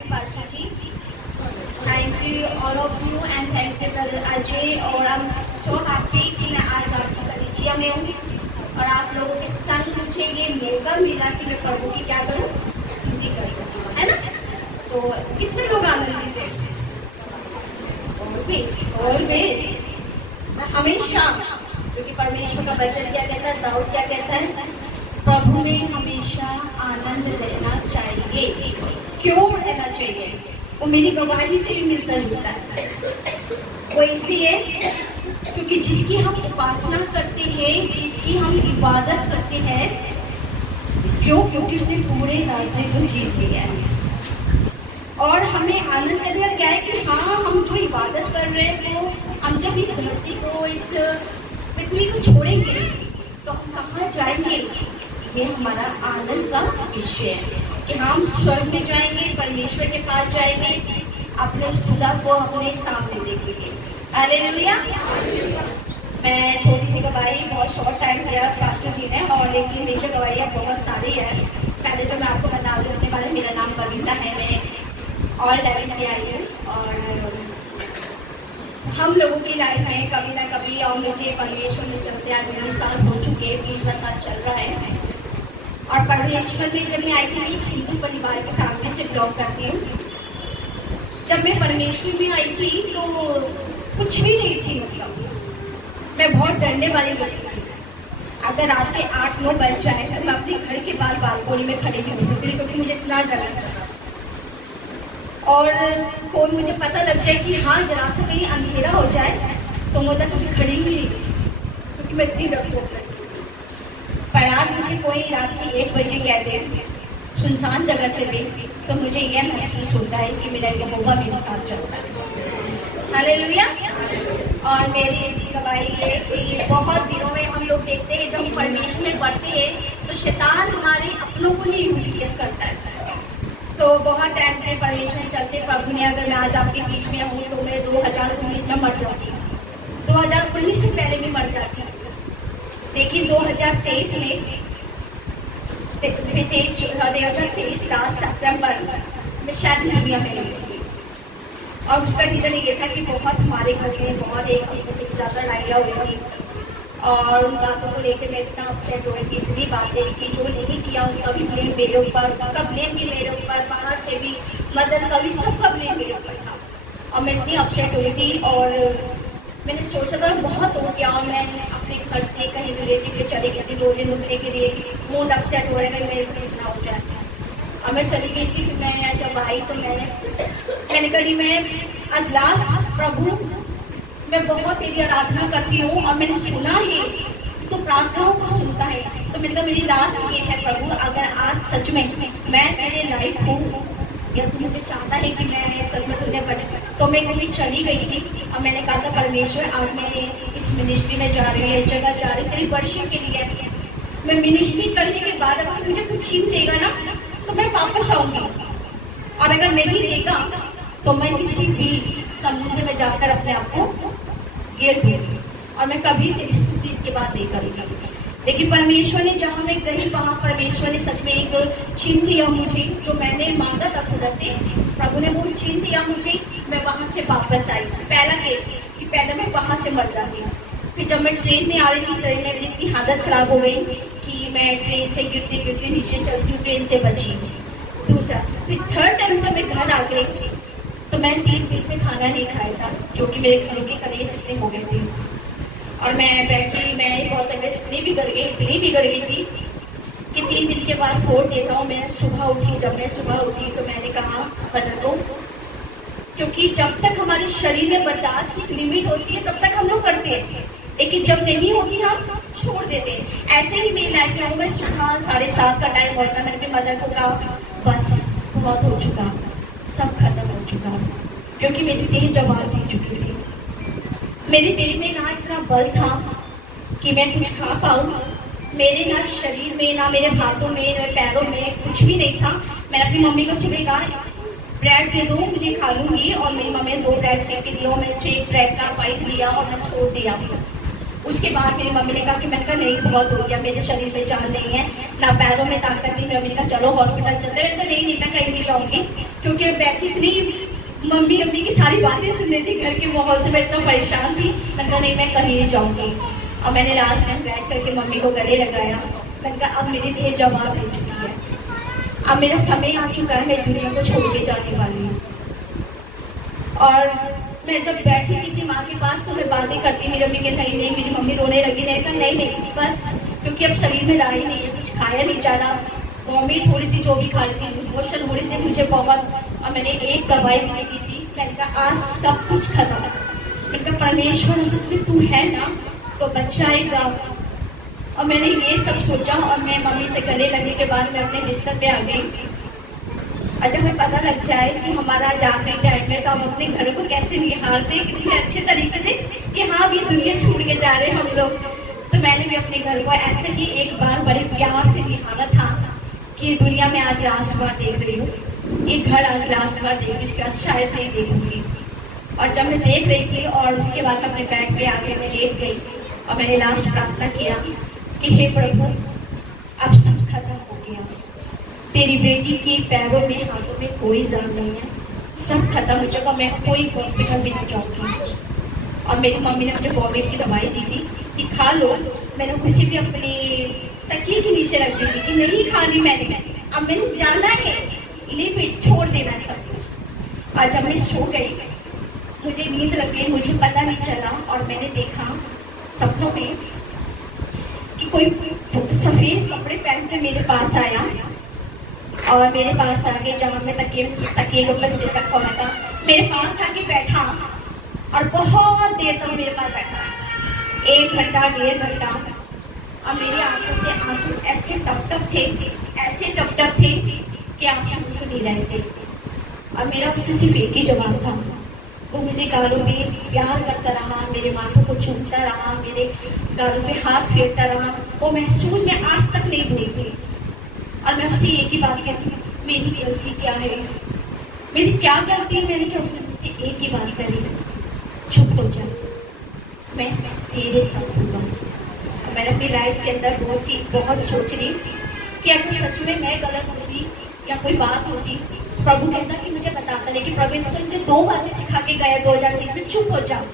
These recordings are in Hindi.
Pastor Ji. Thank you all of you and thank you Brother Ajay और I'm so happy कि मैं आज आपकी कलीसिया में हूँ और आप लोगों के संग मुझे ये मौका मिला कि मैं प्रभु की क्या करूँ, स्तुति कर सकूँ, है ना? तो कितने लोग आनंदित हैं? Always, हमेशा, क्योंकि परमेश्वर का वचन क्या कहता है, दाऊद क्या कहता है, प्रभु में हमेशा आनंद रहना चाहिए। क्यों रहना चाहिए? वो मेरी गवाही से भी मिलता जुलता है। वो इसलिए क्योंकि जिसकी हम उपासना करते हैं, जिसकी हम इबादत करते हैं, क्योंकि उसने पूरे राज्य को जीत लिया है। और हमें आनंद करना क्या है कि हाँ, हम जो इबादत कर रहे हैं वो हम जब इस धरती को, इस पृथ्वी को छोड़ेंगे तो हम कहाँ जाएंगे? ये हमारा आनंद का विषय है कि हम स्वर्ग में जाएंगे, परमेश्वर के पास जाएंगे, अपने खुदा को अपने सामने देखेंगे। हालेलुया। मैं छोटी सी गवाही बहुत शॉर्ट टाइम दिया पास्टर जी ने, और लेकिन मेरी गवाही बहुत सारी है। पहले तो मैं आपको बता दूं अपने बारे में, मेरा नाम कविता है, मैं ऑल टाइम से आई हूँ और हम लोगों की लाइफ में कभी ना कभी, और मुझे परमेश्वर में चलते आज 19 साल हो चुके, 20वां साल चल रहा है। और परमेश्वर में जब मैं आई थी, हिंदू परिवार की फैमिली से बिलोंग करती हूँ। जब मैं परमेश्वर में आई थी तो कुछ भी नहीं थी, मतलब मैं बहुत डरने वाली लड़की थी। अगर रात के 8-9 बज जाए तो मैं अपने घर के बाहर बालकोनी में खड़ी नहीं हो सकती, क्योंकि मुझे इतना डर लगता था। और कोई मुझे पता लग जाए कि हाँ जरा से कहीं अंधेरा हो जाए तो मैं उधर कभी खड़ी ही नहीं, क्योंकि मैं इतनी डर होती। पर आज मुझे कोई रात के 1 बजे कह दे सुनसान जगह से भी, तो मुझे यह महसूस होता है कि मेरा यहोवा मेरे साथ चलता है। हालेलुया। और मेरी गवाही ये कि बहुत दिनों में हम लोग देखते हैं जब हम परमेश्वर में बढ़ते हैं तो शैतान हमारे अपनों को ही यूज करता है। तो बहुत टाइम से परमेश्वर में चलते प्रभु ने, अगर मैं आज आपके बीच में हूँ तो मैं 2019 में मर जाती हूँ, 2019 से पहले भी मर जाती हूँ, लेकिन 2023 में 2023 लास्ट सितंबर में शायद दुनिया में गई। और उसका रीज़न ये था कि बहुत हमारे घर में बहुत एक हफ्ते से ज़्यादा लड़ाइयाँ हुई थी और उन बातों को लेकर मैं इतना अपसेट हो रही थी, इतनी बातें कि जो नहीं किया उसका भी ब्लेम मेरे ऊपर, उसका ब्लेम भी मेरे ऊपर, बाहर से भी मदद का भी, सबका ब्लेम मेरे ऊपर था। और मैं इतनी अपसेट हुई थी और मैंने सोचा था बहुत हो गया, और मैं अपने घर से कहीं रिलेटिव के चली गई थी 2 दिन रुकने के लिए, मूड अपसेट हो रहा है मेरे से कुछ ना हो जाए। और मैं चली गई थी। मैं जब आई तो मैंने कही मैं आज लास्ट प्रभु मैं बहुत तेरी आराधना करती हूँ और मैंने सुना ही तो प्रार्थनाओं को सुनता है, तो मैंने कहा मेरी लास्ट ये है प्रभु, अगर आज सच में मैं तेरे लायक हूँ या तू मुझे चाहता है कि मैं सच में तुझे बने, तो मैं कहीं चली गई थी और मैंने कहा था परमेश्वर आज मैं इस मिनिस्ट्री में जा रही है, जगह जा रही तेरी वर्शिप के लिए, मैं मिनिस्ट्री करने के बाद अगर मुझे कुछ छीन देगा ना तो मैं वापस आऊंगी, और अगर नहीं देगा तो मैं किसी भी समुद्र में जाकर अपने आप को गिर दूंगी, और मैं कभी तेरी स्तुति इसके बाद नहीं करूंगी। लेकिन परमेश्वर ने जहाँ मैं गई वहाँ परमेश्वर ने सच में एक छीन दिया मुझे, जो मैंने मांगा था खुदा से, प्रभु ने वो छीन दिया मुझे। मैं वहाँ से वापस आई। पहला केस कि पहले मैं वहाँ से मर जाती हूँ। फिर जब मैं ट्रेन में आ रही थी, ट्रेन में मेरी इतनी हालत खराब हो गई कि मैं ट्रेन से गिरते गिरते नीचे चलती हूँ, ट्रेन से बची। दूसरा, फिर थर्ड टाइम जब मैं घर आ गई तो मैं 3 दिन से खाना नहीं खाया था, क्योंकि मेरे घरों के कलेश इतने हो गए थे। और मैं बैठी, मैं बहुत इतनी बिगड़ गई थी कि 3 दिन के बाद 4 डे था। मैं सुबह उठी, जब मैं सुबह उठी तो मैंने कहा बदल दो, क्योंकि जब तक हमारे शरीर में बर्दाश्त की लिमिट होती है तब तक हम लोग करते हैं, लेकिन जब नहीं होती हम छोड़ देते हैं। ऐसे ही मेरी लाइफ में मैं सुबह 7:30 का टाइम होता, मैंने अपनी मदर को कहा बस बहुत हो चुका, सब खत्म हो चुका, क्योंकि मेरी देह जवान दे चुकी थी। मेरी देह में ना इतना बल था कि मैं कुछ खा पाऊँ, मेरे ना शरीर में, ना मेरे हाथों में, ना पैरों में कुछ भी नहीं था। मैंने अपनी मम्मी को सुबह कहा ब्रेड दे दो, मुझे खा लूँगी, और मेरी मम्मी ने 2 ब्रेड सेक के दिया और मैंने 1 ब्रेड का बाइट लिया और मैं छोड़ दिया। उसके बाद मेरी मम्मी ने कहा कि मैंने कहा नहीं बहुत हो गया, मेरे शरीर में जान नहीं है, ना पैरों में ताकत नहीं। मम्मी ने कहा चलो हॉस्पिटल चलते हैं। नहीं नहीं मैं कहीं नहीं जाऊँगी, क्योंकि वैसे इतनी मम्मी अम्मी की सारी बातें सुन रही थी, घर के माहौल से मैं इतना परेशान थी। मैंने कहा नहीं मैं कहीं नहीं जाऊँगी। और मैंने लास्ट टाइम बैठ करके मम्मी को गले लगाया। मैंने कहा अब मेरी देह जवाब दे चुकी है, अब मेरा समय आ चुका है, मैं दुनिया को छोड़ के जाने वाली हूँ। और मैं जब बैठी थी कि माँ के पास तो मैं बातें करती, मेरी मम्मी के नहीं नहीं, मेरी मम्मी रोने लगी। नहीं कहा नहीं नहीं बस, क्योंकि अब शरीर में रहा ही नहीं है, कुछ खाया नहीं जा रहा, वॉमिट हो रही थी, जो भी खा रही थी, मोशन हो रही थी मुझे बहुत। और मैंने एक दवाई भी दी थी। मैंने कहा आज सब कुछ खत्म। मैंने कहा परमेश्वर से तू है ना तो बचाएगा। और मैंने ये सब सोचा और मैं मम्मी से गले लगने के बाद मैं अपने बिस्तर पे आ गई। और जब हमें पता लग जाए कि हमारा आज आखिरी टाइम है तो हम अपने घर को कैसे निहारते हैं कितने अच्छे तरीके से कि हाँ भी दुनिया छोड़ के जा रहे हैं हम लोग। तो मैंने भी अपने घर को ऐसे ही एक बार बड़े प्यार से निहारा था कि दुनिया में आज लास्ट बार देख रही हूँ, ये घर आज लास्ट बार देख रही हूँ, इसके बाद शायद नहीं देखूंगी। और जब मैं देख रही थी और उसके बाद मैं अपने बेड पे आके मैं लेट गई और मैंने लास्ट प्रार्थना किया कि हे प्रभु अब सब खत्म हो गया, तेरी बेटी के पैरों में हाथों में कोई जान नहीं है, सब खत्म हो चुका, मैं कोई हॉस्पिटल भी नहीं जाऊँगी। और मेरी मम्मी ने मुझे वॉमिट की दवाई दी थी कि खा लो। मैंने उसे भी अपनी तकिए के नीचे रख दी थी कि नहीं खानी मैंने, अब मैंने जाना है, लिमिट छोड़ देना है सब कुछ। आज जब मैं सो गई मुझे नींद लग गई, मुझे पता नहीं चला और मैंने देखा सपनों में कि कोई सफेद कपड़े पहन के मेरे पास आया और मेरे पास आके जहाँ मैं तकिए के ऊपर सिर रखा हुआ था मेरे पास आके बैठा और बहुत देर तक मेरे पास बैठा, 1 घंटा 1.5 घंटा। और मेरी आंखों से आंसू ऐसे टप थे, ऐसे टप थे कि आंसू मुझे नहीं रहे थे। और मेरा उससे सिर्फ एक ही जवाब था, वो मुझे गालों में प्यार करता रहा, मेरे माथों को चूमता रहा, मेरे गालों में हाथ फेरता रहा। वो महसूस मैं आज तक नहीं भूली थी। और मैं उससे एक ही बात कहती हूँ, मेरी गलती क्या है, मेरी क्या गलती है। मैंने क्या उसने मुझसे एक ही बात करी, चुप हो जा, मैं तेरे साथ हूँ बस। मैंने अपनी लाइफ के अंदर बहुत सोच रही कि अगर सच में मैं गलत होती या कोई बात होती, प्रभु कहता कि मुझे बताता, लेकिन प्रभु ने मुझे 2 बातें सिखा के गया 2003 में, चुप हो जाओ,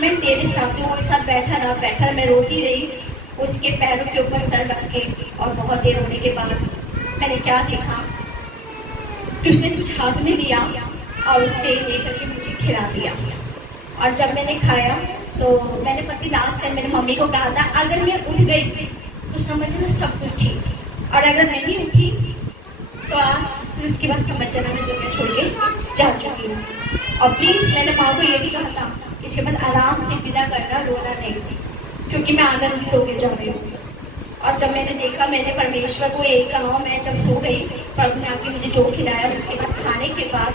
मैं तेरे साथ हूँ। मेरे साथ बैठा रहा, मैं रोती रही उसके पैरों के ऊपर सर रख के। और बहुत देर होने के बाद मैंने क्या देखा कि उसने कुछ हाथ में लिया और उससे लेकर के मुझे खिला दिया। और जब मैंने खाया तो मैंने पति लास्ट टाइम मेरी मम्मी को कहा था अगर मैं उठ गई तो समझना सब कुछ ठीक, और अगर नहीं उठी तो आज फिर उसके बाद समझ जाना मैं दुनिया छोड़ के जा चुकी हूँ। और प्लीज़ मैंने माँ को ये भी कहा था इसके बाद आराम से विदा करना, रोना नहीं, क्योंकि मैं आनंदित होकर जा रही हूँ। और जब मैंने देखा, मैंने परमेश्वर को यही कहा, मैं जब सो गई प्रभु ने आके मुझे जो खिलाया, उसके बाद खाने के बाद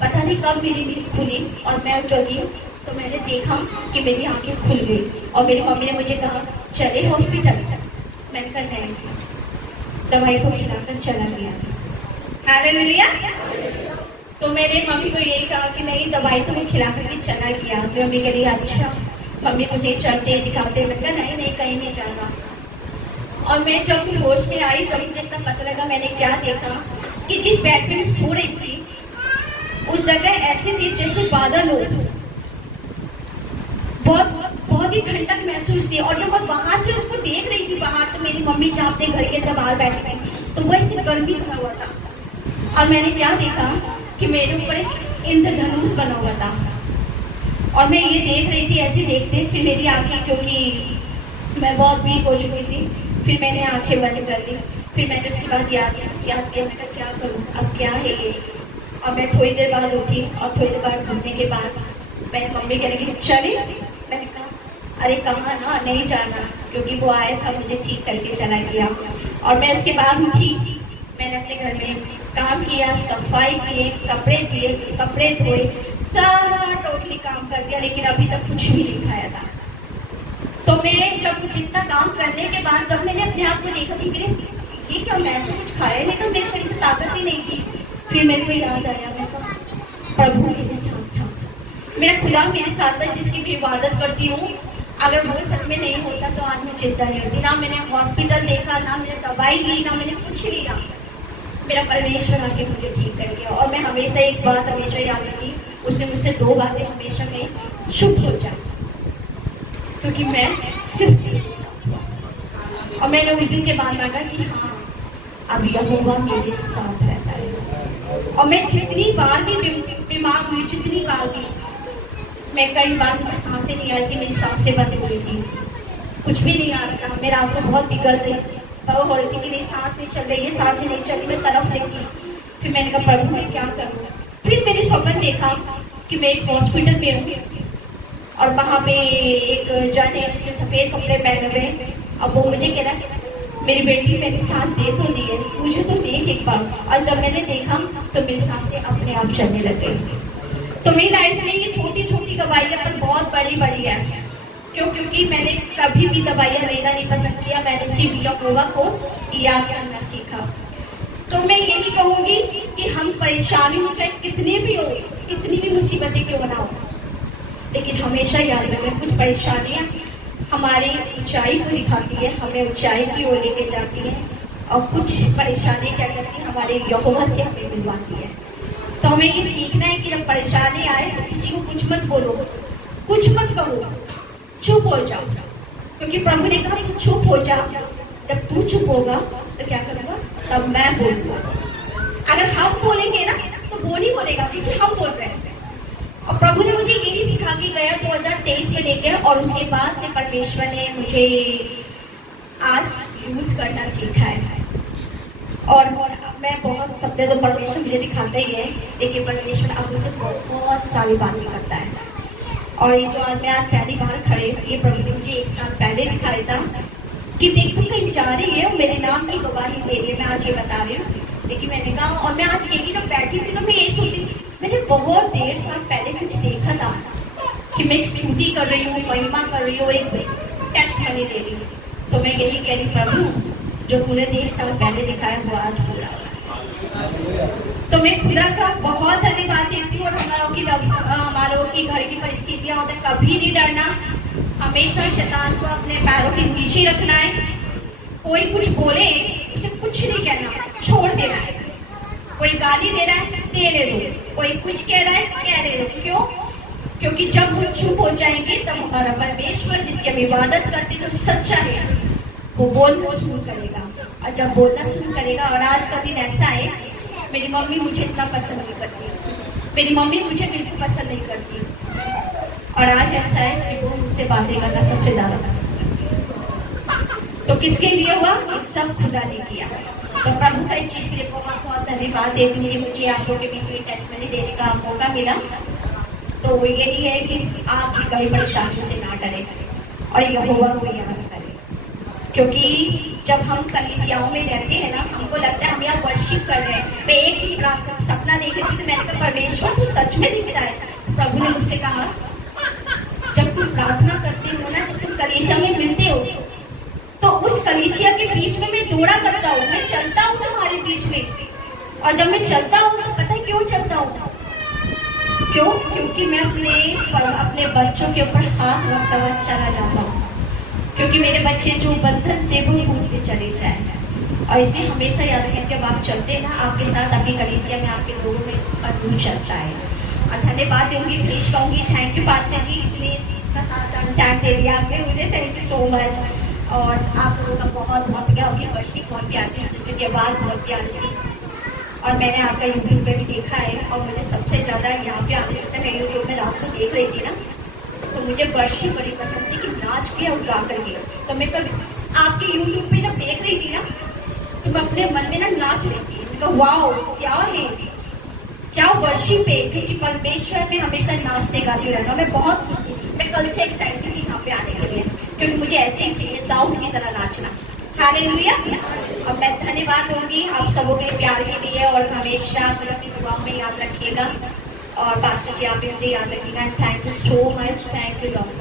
पता नहीं कब मेरी नींद खुली और मैं जगी तो मैंने देखा कि मेरी आंखें खुल गई। और मेरी मम्मी ने मुझे कहा चले हॉस्पिटल। मैंने कहा नहीं, दवाई को खिलाकर चला गया। हालेलुया। तो मेरे मम्मी को यही कहा कि नहीं, दवाई तो मैं खिला करके चला गया। फिर मम्मी कह रही अच्छा, मम्मी मुझे चलते दिखाते, मैंने कहा नहीं नहीं कहीं नहीं जाना। और मैं जब होश में आई, जब मुझे इतना पता लगा, मैंने क्या देखा कि जिस बेड पे मैं सो रही थी उस जगह ऐसे थी जैसे बादल हो, बहुत ही ठंडक महसूस थी। और जब मैं वहां से उसको देख रही थी बाहर, तो मेरी मम्मी जहाँ अपने घर के अंदर बाहर बैठी थी तो वो ऐसे गर्मी भरा हुआ था। और मैंने क्या देखा कि मेरे ऊपर एक इंद्रधनुष बना हुआ था और मैं ये देख रही थी, ऐसे देखते। फिर मेरी आंखें, क्योंकि मैं बहुत वीक हो चुकी थी, फिर मैंने आंखें बंद कर दी। फिर मैंने उसके बाद याद किया, मैं क्या करूँ, अब क्या है ये। और मैं थोड़ी देर बाद उठी और थोड़ी देर बाद घूमने के बाद मैंने मम्मी कह रही चली। मैंने कहा अरे कहाँ ना, नहीं जाना, क्योंकि वो आया था मुझे ठीक करके चला गया। और मैं उसके बाद उठी, मैंने अपने घर में काम किया, सफाई किए, कपड़े धोए, सारा टोटली काम कर दिया, लेकिन अभी तक कुछ भी नहीं खाया था। तो मैं जब जितना काम करने के बाद जब मैंने अपने आप को देखा कि ये क्या, मैं तो कुछ खाया नहीं, तो मेरे शरीर में ताकत ही नहीं थी। फिर मेरे को याद आया, मैं प्रभु मेरे साथ था, मेरा खुदा मेरे साथ था, जिसकी भी इबादत करती हूँ अगर वो सच में नहीं होता तो आज मैं चिंता नहीं होती। ना मैंने हॉस्पिटल देखा, ना मैंने दवाई ली, ना मैंने कुछ लिया। मेरा परमेश्वर आके मुझे ठीक कर गया। और मैं हमेशा एक बात हमेशा याद रखी, उसने मुझसे 2 बातें हमेशा में चुप हो जाए, क्योंकि मैं सिर्फ तेरे साथ हूँ। और मैंने उस दिन के बाद मांगा कि हाँ, अब यहोवा मेरे साथ रहता है। और मैं जितनी बार भी बीमार हुई, जितनी बार भी, मैं कई बार मुझे सांसें नहीं आई थी, मेरी सांसें बंद हो रही थी, कुछ भी नहीं आ रहा था, मेरा आपको बहुत बिगड़ रही हो रही थी कि मेरी सांस नहीं चल रही है, सांसें नहीं चल रही, मैं तरफ नहीं थी। फिर मैंने कहा प्रभु मैं क्या करूँ। फिर मैंने स्वप्न देखा कि मैं एक हॉस्पिटल में हूँ और वहाँ पे एक जन है जिसने सफ़ेद कपड़े पहने हुए। अब वो मुझे कह रहा है मेरी बेटी मेरी सांस दे तो दी है, मुझे तो देख एक बार। और जब मैंने देखा तो मेरी सांसें अपने आप चलने लग गई। तो मेरी लाइफ में ये छोटी छोटी दवाइयाँ पर बहुत बड़ी बड़ी है। क्योंकि मैंने कभी भी दवाइयाँ लेना नहीं पसंद किया, मैंने सिर्फ यहोवा को याद करना सीखा। तो मैं यही कहूँगी कि हम परेशानी हो चाहे कितनी भी हो, कितनी भी मुसीबतें क्यों ना हो, लेकिन हमेशा याद रखें कुछ परेशानियाँ हमारी ऊंचाई को दिखाती है, हमें ऊंचाई की ओर लेके जाती है। और कुछ परेशानी क्या करती है, हमारे यहोवा से हमें मिलवाती है। तो हमें ये सीखना है कि जब परेशानी आए तो किसी को कुछ मत बोलो, कुछ मत करो, चुप हो जाओ। क्योंकि प्रभु ने कहा कि चुप हो जा, जब तू चुप होगा तो क्या करूँगा, तब मैं बोलूँगा। अगर हम बोलेंगे ना तो वो नहीं बोलेगा, क्योंकि हम बोल रहे हैं। और प्रभु ने मुझे यही सिखा के गया 2023 में लेकर, और उसके बाद से परमेश्वर ने मुझे आज यूज करना सीखा है। और मैं बहुत सबसे तो परमेश्वर मुझे दिखाता ही है, लेकिन परमेश्वर अब मुझसे बहुत सारी बातें करता है। और ये जो आज मैं आज पहली बार खड़े हुई, प्रभु ने मुझे 1 साल पहले दिखाया था कि देख तुम कहीं जा रही है, मेरे नाम की गवाही दे रही है, मैं आज ये बता रही हूँ। लेकिन मैंने कहा, और मैं आज यही जब बैठी थी तो मैं यही सोची, मैंने बहुत देर साल पहले कुछ देखा था कि मैं स्तुति कर रही हूँ, महिमा कर रही हूँ, एक टेस्ट मनी दे रही हूँ। तो मैं यही कह रही प्रभु जो तूने 1 साल पहले दिखाया वो आज पूरा हुआ। तो मैं खुदा का बहुत धन्यवाद देती हूँ। और हमारों की घर की परिस्थितियाँ होते कभी नहीं डरना, हमेशा शैतान को अपने पैरों के नीचे रखना है। कोई कुछ बोले उसे कुछ नहीं कहना, छोड़ देना है। कोई गाली दे रहा है देने दो, कोई कुछ कह रहा है कहने दो। क्यों? क्योंकि जब हम चुप हो जाएंगे तब हमारा परमेश्वर जिसकी हम इबादत करते हैं जो सच्चा है वो बोलना शुरू करेगा। और जब बोलना शुरू करेगा, और आज का दिन ऐसा है, मेरी मम्मी मुझे इतना पसंद नहीं करती, मेरी मम्मी मुझे बिल्कुल पसंद नहीं करती, और आज ऐसा है कि वो मुझसे बातें करना सबसे ज्यादा पसंद करती है। तो किसके लिए हुआ? ये सब खुदा ने किया। तो प्रभु का इस चीज के लिए बहुत बहुत धन्यवाद देती हूँ। मुझे आप लोगों के बीच में टेस्टमनी देने का मौका मिला। तो वो यही है कि आप भी कई परेशानियों से ना डरें और यहोवा को याद करें। क्योंकि जब हम कलीसियाओं में रहते हैं ना, हमको लगता है हम यहाँ वर्शिप कर रहे हैं। मैं एक ही सपना देख रही थी तो मैंने कहा परमेश्वर तू सच में दिख रहा है। प्रभु ने मुझसे कहा जब तुम प्रार्थना करते हो ना, जब तुम कलीसिया में मिलते हो तो उस कलीसिया के बीच में मैं दौड़ा करता हूँ, मैं चलता हूँ तुम्हारे बीच में। और जब मैं चलता हूँ ना, पता है क्यों चलता हूँ? क्यों? क्योंकि मैं अपने बच्चों के ऊपर हाथ रखता हुआ चला जाता हूँ। क्योंकि मेरे बच्चे जो बंधन से वो कूदते चले जाए। और इसे हमेशा याद रखें, जब आप चलते हैं ना, आपके साथ आपकी कलीसिया में आपके लोगों में अद्भुत चलता है। और धन्यवाद दूंगी, प्लीज कहूँगी थैंक यू पास्टर जी, इतना सारा टाइम दे दिया आपने मुझे, थैंक यू सो मच। और आप लोगों का बहुत बहुत क्या होगी, वर्षिक बहुत प्यारी, सिस्टर की आवाज़ बहुत प्यारी थी। और मैंने आपका यूट्यूब पे भी देखा है, और मुझे सबसे ज़्यादा यहाँ पे आने से मैं यूट्यूब में रात को देख रही थी ना, तो मुझे वर्षिक बड़ी पसंद थी कि नाच के और गा कर के। तो मैं कल आपके यूट्यूब पे जब देख रही थी ना, तो मैं अपने मन में ना नाच रही थी। तो वाओ क्या है, क्या वर्षिप है, क्योंकि परमेश्वर में हमेशा नाचते गाते रहना। मैं बहुत खुश थी, मैं कल से एक्साइटेड थी यहाँ पे आने के लिए, क्योंकि मुझे ऐसे ही चाहिए दाऊद की तरह नाचना। हालेलुया। और मैं धन्यवाद दूंगी आप सबों के प्यार के लिए, और हमेशा मुझे अपनी दुआओं में याद रखिएगा। और पास्टर जी आप भी मुझे याद रखिएगा। Thank you so much, thank you doctor.